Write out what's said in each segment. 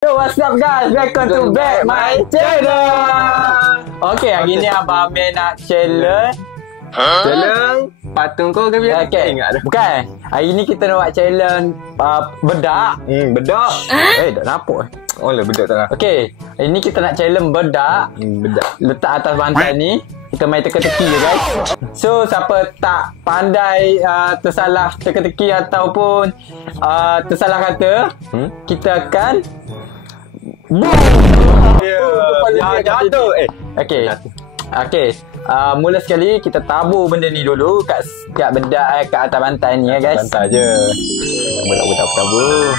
Yo, what's up guys? Welcome to back my channel. Okay, hari ni Abang Amir nak challenge. Challenge patung kau ke biar Okay, ingat dah. bukan. Hari ni kita nak buat challenge bedak. Bedak. Tak nampak. Oh lah bedak tak lah. Okay, hari ni kita nak challenge bedak. Bedak. Letak atas bantal ni. Kita main teka-teki je guys. So siapa tak pandai tersalah teka-teki ataupun tersalah kata, kita akan Jatuh. Okay. Okay. Mula sekali kita tabur benda ni dulu kat bedak kat atas bantal ni ya guys. Bantal je. Tabur.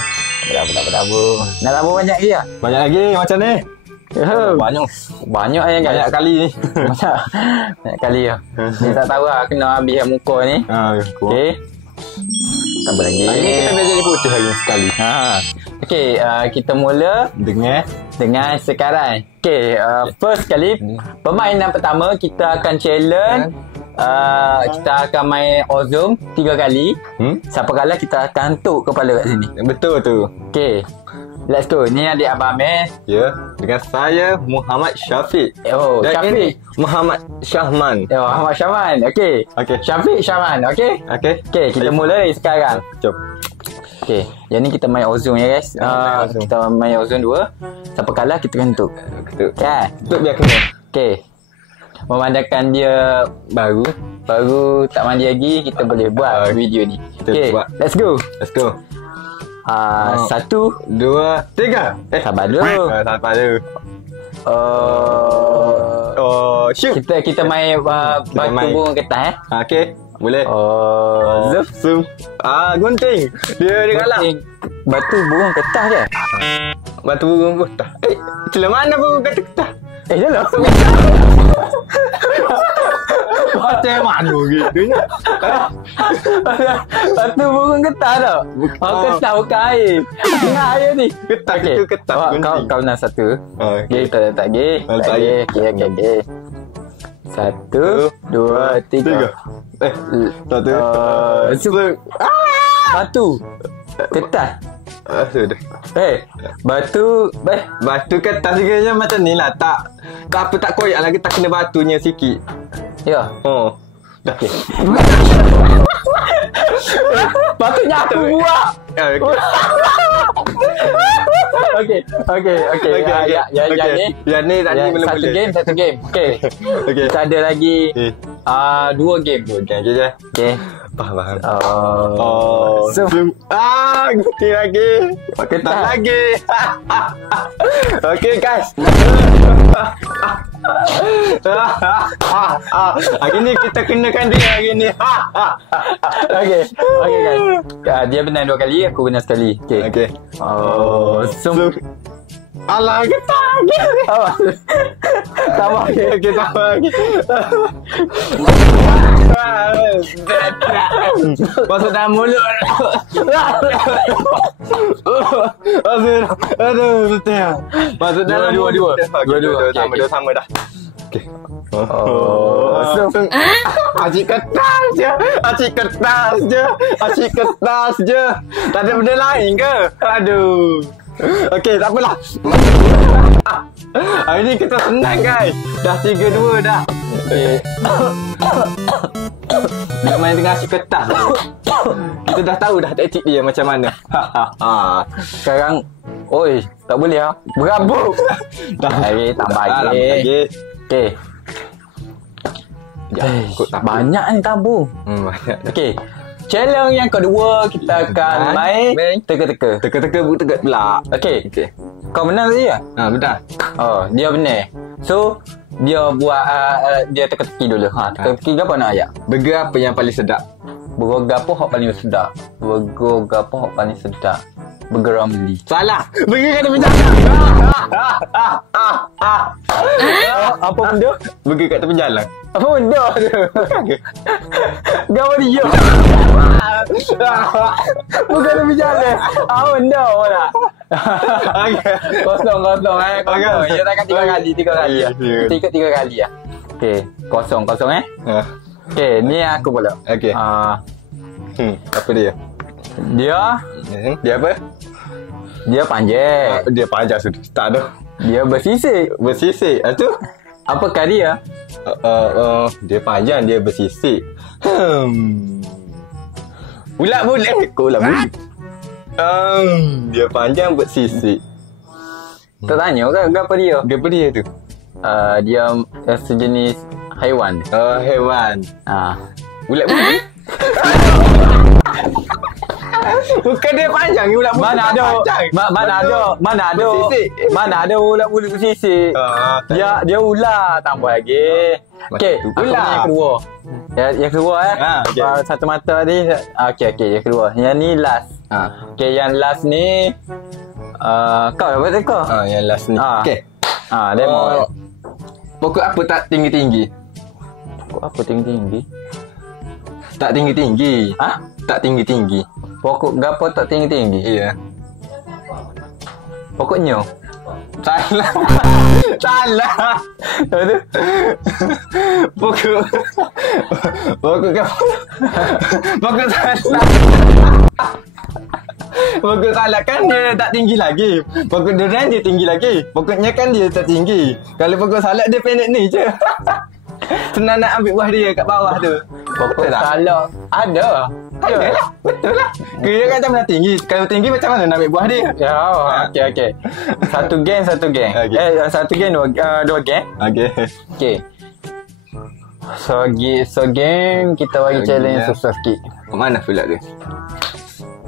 Nak tabur banyak lagi ya? Banyak lagi macam ni. Banyak yang guys. Banyak kali ni. Banyak kali ya. Ni tak tahu lah kena habis muka ni. Okay. Tambah lagi. Hari ni kita biar jadi putih hari ni sekali. Okay, kita mula dengan sekarang. Okay, first kali permainan pertama kita akan challenge. Kita akan main Ozum 3 kali. Siapa kalah kita akan hantuk kepala kat sini. Betul tu. Okay, let's go. Ni adik Abang Amir. Ya, dengan saya Muhammad Syafiq. Oh, dan Syafiq. ini Muhammad Syahman. Oh, Muhammad Syahman. Okay. Syafiq Syahman. Okay. Okay, kita mula dari sekarang. Jom. Okay, yang ni kita main Ozum ya guys. Kita main Ozum 2. Siapa kalah kita hentuk. Kan? Betul biar kena. Okay. Memandangkan dia baru tak mandi lagi, kita boleh buat video ni. Okay, let's go. 1, 2, 3. Sabar dulu. Sabar dulu. Shoot. Kita main batu burung kertas Okay, boleh. Zoom. Gunting. Dia kalah. Batu burung kertas je. Batu burung kertas. Celah mana burung kertas? Dah lah. Macam mana gitu nya? Batu burung kertas tau. Kertas bukan air. Tengah air ni. Kertas itu kertas. Kau nak satu. Okay, kita letak lagi. Okay. 1, 2, 3. Batu kertas. Sudah. Batu kertas juga macam ni lah. Tak apa, tak koyak lagi, tak kena batunya sikit. Ya. Dah. Patutnya aku buat. Okay. Yang ni tadi belum boleh. Satu game. Okay. Kita ada lagi 2 game. Okay. Faham. Zoom. Gunting lagi. Ketat lagi. Okay guys. Hari ni kita kenakan dia hari ni. Okay guys. Dia benar 2 kali, aku benar sekali. Okay. Zoom. Alah, ketat lagi. Tambah lagi. Okay, tambah lagi. Masuk dalam mulut. Aduh, betul. Masuk dalam dua. Sama dah. Okay. Asyik kertas je. Tak ada benda lain ke? Aduh. Okay, tak apalah. Hari ni kita senang guys. Dah 3-2 dah. Okay. Dia main dengan asyik kertas. Kita dah tahu dah taktik dia macam mana. Sekarang tak boleh lah. Berabuk. Tambah lagi. Okay. Banyak ni tabur. Banyak. Okay. Challenge yang kedua kita akan main teka-teka. Teka-teka pula. Okay. Kau benar tadi tak? Benar. Dia benar. So dia buat dia teka-teki dulu. Teka-teki apa nak ayat? Burger apa yang paling sedap? Burger apa yang paling sedap? Burger Ramli. Salah. Burger kata berjalan. Apa benda? Burger kat tepi jalan. Apa benda tu? Gambar dia. Bukan tepi jalan. Apa benda mana? Kosong. Dia takkan 3 kali. 3 kali lah. Okay. Kosong Okay, ni aku pula. Okay. Apa dia? Dia Dia apa? Dia panjang. Dia panjang sudah. Tak ada. Dia bersisik. Bersisik. Tu. Apakah dia? Dia panjang, dia bersisik. Ulat boleh. Kau ulat boleh. Dia panjang bersisik. Tak tanya ke apa dia? Apa dia tu? Dia sejenis haiwan. Hewan. Ulat boleh. Bukan dia panjang, ulat bulu Mana ada bersisik. Mana ada ulat bulu bersisik. Dia ular tambah lagi. Okey, ular. yang kedua. Yang kedua Okay. Satu mata tadi. Okey, yang kedua. Yang ni last. Okey, yang last ni kau apa kau? Yang last ni. Okey. Demo. Pokok apa tak tinggi-tinggi? Pokok apa tinggi-tinggi? Tak tinggi-tinggi. Tak tinggi-tinggi. Pokok gapo tak tinggi-tinggi? Iya. Pokoknya. Salah. Salah. Aduh. Pokok gapo? Pokok salah. Pokok salah kan dia tak tinggi lagi. Pokok durian dia tinggi lagi. Pokoknya kan dia tak tinggi. Kalau pokok salak dia pendek ni je. Senang nak ambil buah dia kat bawah tu. Pokok salak ada. Ada lah. Betul lah. Kira kan macam mana tinggi. Kalau tinggi macam mana nak ambil buah dia? Ya, okey. Satu geng. Okay. Satu geng dua geng. Okey. So geng kita bagi challenge susah sikit. Mana pula dia?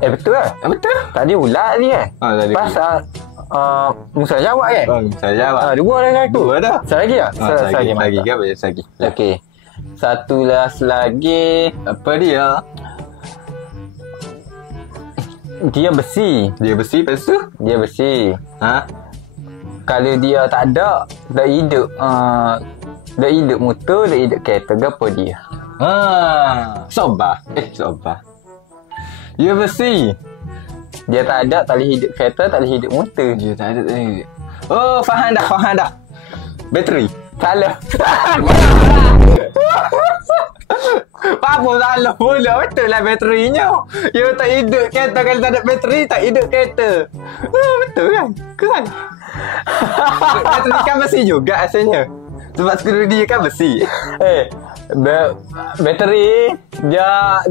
Betul lah. Betul. Tadi ulat ni kan? Tadi. Pasal Musa jawab kan? Saya jawab. Dua dah aku. Dua dah. Satu lagi tak? Lagi ke apa? Lagi. Okey. Satu last lagi. Apa dia? Dia besi. Dia besi, lepas tu? Dia besi. Kalau dia tak ada, tak hidup. Tak hidup motor, tak hidup kereta. Apa dia? Soba. Dia besi. Dia tak ada, tak boleh hidup kereta, tak boleh hidup motor. Dia tak ada, tak boleh. Oh, faham dah. Bateri. Salah. Apa salah pula? Betul lah baterinya. Dia tak hidup kereta. Kalau tak ada bateri, tak hidup kereta. Betul kan? Kau salah. Bateri kan besi juga asalnya. Sebab skru dia kan besi. Bateri dia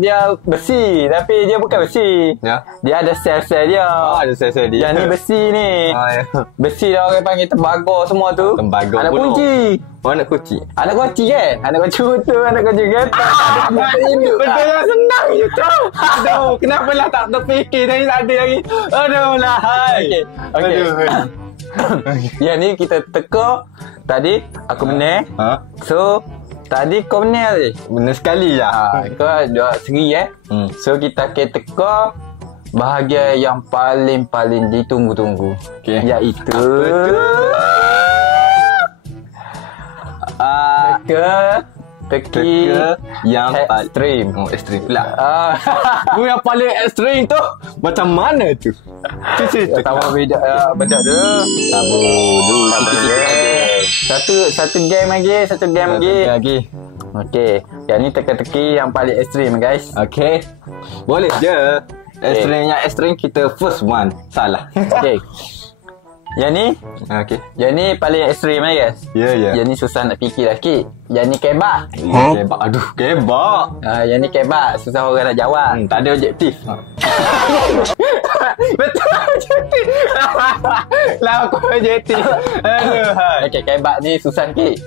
besi, tapi dia bukan besi. Dia ada sel-sel dia. Ada sel-sel dia. Yang ni besi ni. Ya. Besi dah orang panggil tembaga semua tu. Tembaga anak pula. kunci. Anak kunci. Anak kunci kan? Anak kunci motor, anak kunci kereta. Betul lah, senang je tu. Aduh, kenapa lah tak terfikir tadi tak ada lagi. Aduh lah. Okey. Yang ni kita teka. Tadi aku menang. So tadi kau menang tadi. Benar sekali lah. Kau dua seri So kita akan teka bahagian yang paling ditunggu-tunggu. Iaitu teki yang ekstrim. Ekstrim pula. Yang paling ekstrim tu macam mana tu? Tahu beda tu. Satu game lagi. Okey. Yang ni teka-teki yang paling ekstrim guys. Okey. Boleh je. Ekstrim kita first one. Salah. Okey. Yang ni okey. Yang ni paling ekstrim guys. Ya. Yang ni susah nak fikir lah sikit. Yang ni kebak. Kebak. Aduh, kebak. Yang ni kebak. Susah orang nak jawab. Tak ada objektif. Betul objektif. Lah aku objektif. Aduh. Okey, kebak ni susah sikit.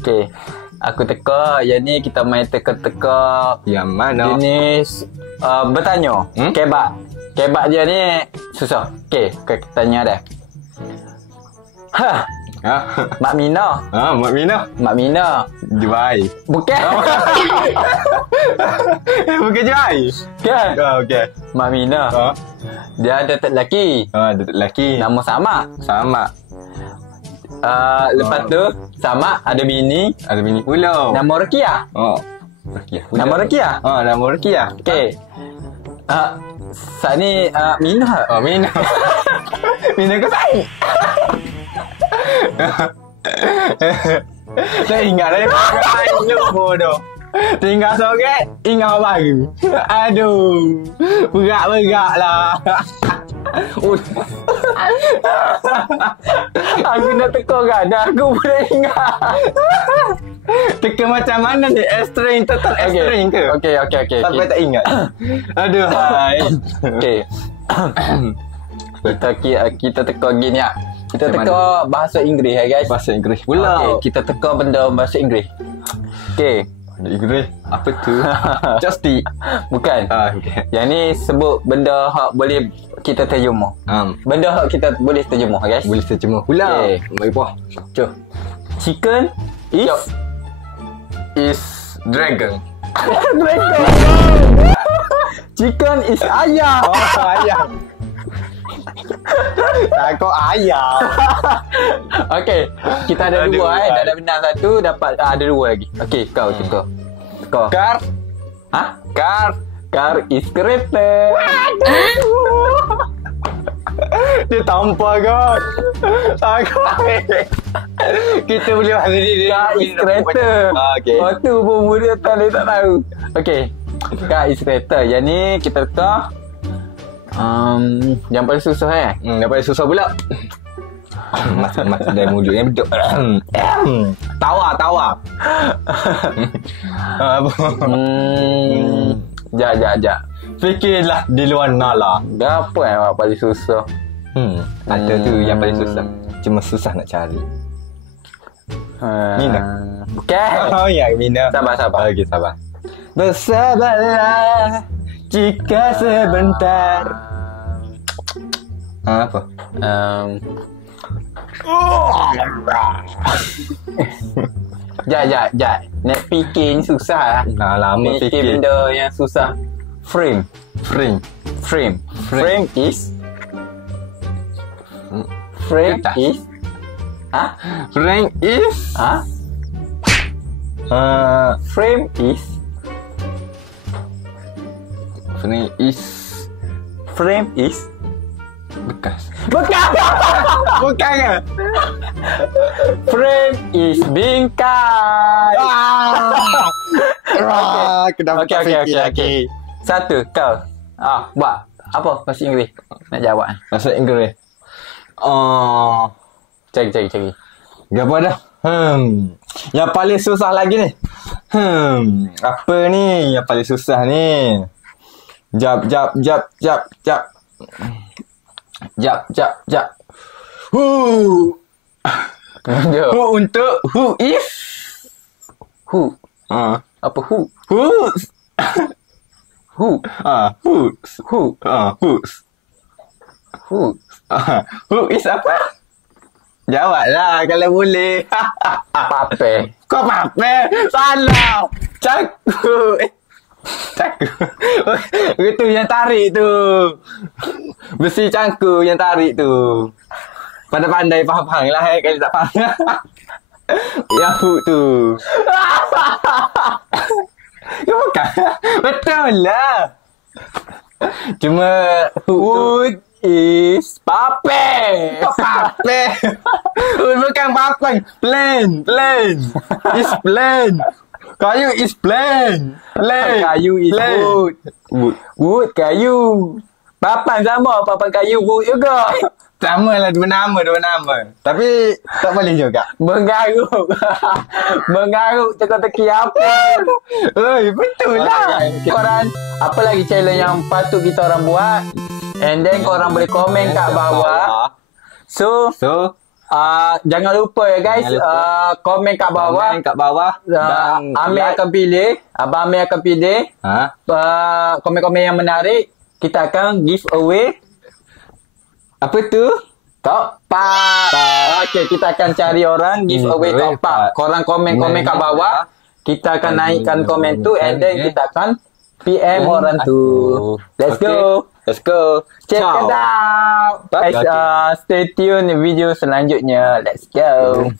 Okey. Aku teka. Yang ni kita main teka-teka. Yang mana? Jenis bertanya. Kebak. Kebak dia ni susah. Okey, kita tanya dah. Mak Mina. Mak Mina. Mak Mina. Juai. Bukan. Bukan juai. Kan? Okey. Mak Mina. Dia ada tak lelaki. Ada tak lelaki. Nama sama. Lepas tu sama ada bini. Ada bini pula. Nama Rukiah. Rukiah. Nama Rukiah. Nama Rukiah. Okey. Saat ni Mina. Mina. Mina ke saya? Saya ingat dah. Bodoh. Tinggal sore, ingat baru. Aduh. Berat lah. Aku nak teka kan. Aku boleh ingat. Teka macam mana ni? String, total string ke? Okey. Sampai tak ingat. Aduh, hai. Okey. Kita teka gini ya. Kita Macam teka bahasa Inggeris ya guys. Bahasa Inggeris pula. Okey, kita teka benda bahasa Inggeris. Okey. Inggeris apa tu? Joystick. Bukan. Okay. Yang ni sebut benda hak boleh kita terjemah. Benda hak kita boleh terjemah guys. Boleh terjemah pula. Okey. Baik apa? Cuk. Chicken Is dragon. Dragon. Chicken is ayam. Oh, ayam. Takut ayam. Okey, kita ada Aduh, dua dah ada benar satu, dapat ada dua lagi. Okey, kau teka. Car. Ha? Car is kereta. Dia tampar kan. Kita boleh bahasa ni. Car is kereta. Okey. Lepas tu pun muda tak tahu. Okey. Car is kereta. Yang ni kita teka yang paling susah Yang paling susah pula. Masuk dari mulut yang beduk. Tawa. Jap. Fikirlah di luar nala. Apa yang paling susah? Ada tu yang paling susah. Cuma susah nak cari. Mina. Bukan. Oh ya, Mina. Sabar. Okey, sabar. Bersabarlah jika sebentar. Apa? Jap. Nak fikir ni susah lah. Lama fikir. Benda yang susah. Frame is Kertas. Ha? Frank is Ha? Frame is bekas. Bukan. Bukan ke? Frame is bingkai. Kenapa tak fikir lagi? Satu kau. Buat apa bahasa Inggeris? Nak jawab. Bahasa Inggeris. Cari. Apa dah? Yang paling susah lagi ni. Apa ni yang paling susah ni? Jap. Who untuk who is? Who? Apa who? Who's? Who? Who's? Who? Who's? Who? Who is apa? Jawablah kalau boleh. Pape. Kau apa? Salah. Caku. Itu yang tarik tu. Besi cangku yang tarik tu. Pandai-pandai faham lah kalau tak faham. Yang hook tu. Ya bukan. Betul lah. Cuma hook is pape. Pape. Bukan pape. Plain. Is plain. Kayu is plain. Kayu is wood. Wood kayu. Papan sama. Papan kayu wood juga. Sama lah dua nama. Tapi tak boleh juga. Mengaruk. Mengaruk teka-teki apa. Oi, betul lah. Korang, apa lagi challenge yang patut kita orang buat? And then korang boleh komen kat bawah. So jangan lupa ya guys, komen kat bawah. Dan Amir akan pilih, Abang Amir akan pilih komen-komen yang menarik. Kita akan give away apa tu? top 4. Okey, kita akan cari orang give away top 4. Korang komen-komen kat bawah. Kita akan naikkan komen tu and then kita akan PM orang tu. Let's go. Check it out. Guys, stay tune video selanjutnya. Let's go.